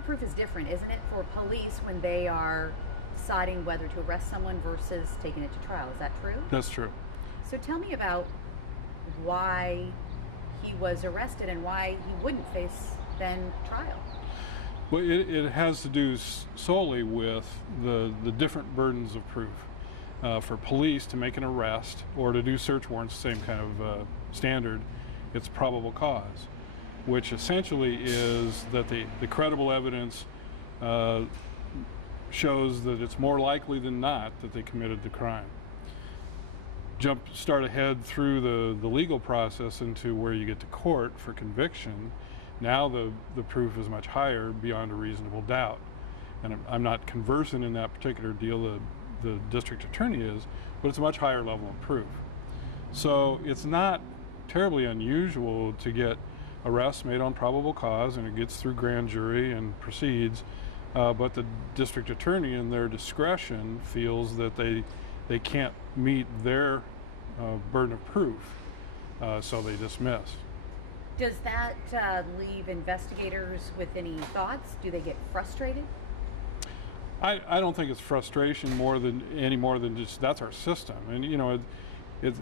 of proof is different, isn't it, for police when they are deciding whether to arrest someone versus taking it to trial? Is that true? That's true. So tell me about why he was arrested and why he wouldn't face then trial. Well, it has to do solely with the different burdens of proof. For police to make an arrest or to do search warrants, same kind of standard, it's probable cause, which essentially is that the credible evidence shows that it's more likely than not that they committed the crime. Start ahead through the legal process into where you get to court for conviction. Now the proof is much higher beyond a reasonable doubt. And I'm not conversant in that particular deal, the district attorney is, but it's a much higher level of proof. So it's not terribly unusual to get arrests made on probable cause, and it gets through grand jury and proceeds, but the district attorney in their discretion feels that they can't meet their burden of proof, so they dismiss. Does that leave investigators with any thoughts? Do they get frustrated? I don't think it's frustration any more than just that's our system. And you know, it's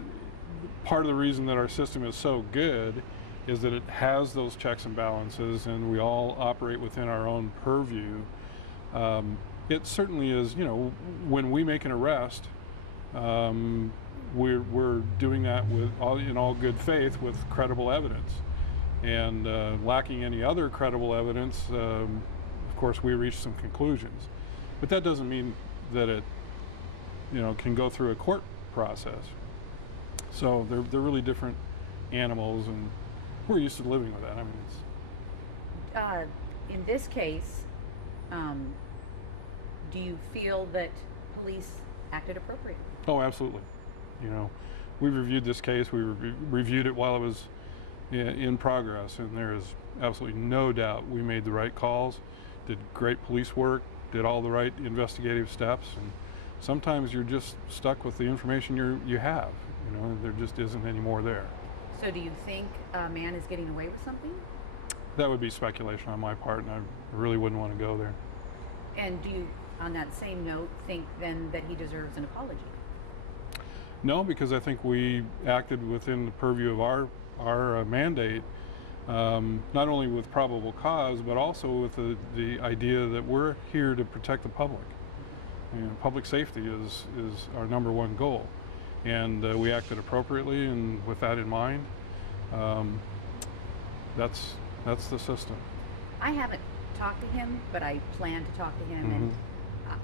part of the reason that our system is so good is that it has those checks and balances, and we all operate within our own purview. It certainly is, you know, when we make an arrest, we're doing that in all good faith with credible evidence. And lacking any other credible evidence, of course, we reach some conclusions. But that doesn't mean that it, you know, can go through a court process. So they're really different animals, and we're used to living with that. I mean, it's in this case, do you feel that police acted appropriately? Oh, absolutely. You know, we reviewed this case. We reviewed it while it was in progress, and there is absolutely no doubt we made the right calls, did great police work, did all the right investigative steps, and sometimes you're just stuck with the information you have. You know, there just isn't any more there. So do you think a man is getting away with something? That would be speculation on my part, and I really wouldn't want to go there. And do you, on that same note, think then that he deserves an apology? No, because I think we acted within the purview of our mandate, not only with probable cause, but also with the idea that we're here to protect the public. You know, public safety is our number one goal, and we acted appropriately, and with that in mind, that's the system. I haven't talked to him, but I plan to talk to him, Mm-hmm. and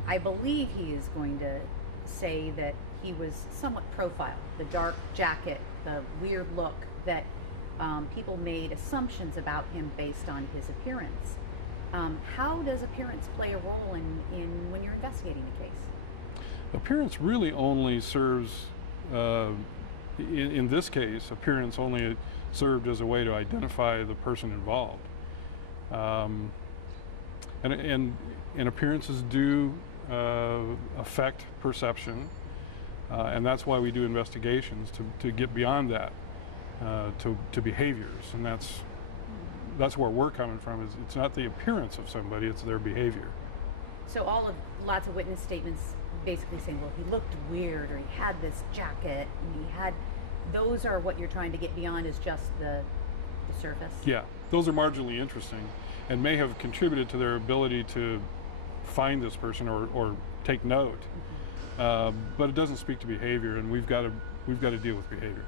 I believe he is going to say that he was somewhat profiled. The dark jacket, the weird look, that people made assumptions about him based on his appearance. How does appearance play a role in when you're investigating a case? Appearance really only serves, in this case, appearance only served as a way to identify the person involved. And appearances do affect perception, and that's why we do investigations, to get beyond that, to behaviors, and that's where we're coming from. Is it's not the appearance of somebody, it's their behavior. So lots of witness statements basically saying, well, he looked weird, or he had this jacket, and those are what you're trying to get beyond, is just the surface? Yeah, those are marginally interesting and may have contributed to their ability to find this person or take note. Mm-hmm. But it doesn't speak to behavior, and we've got to deal with behavior.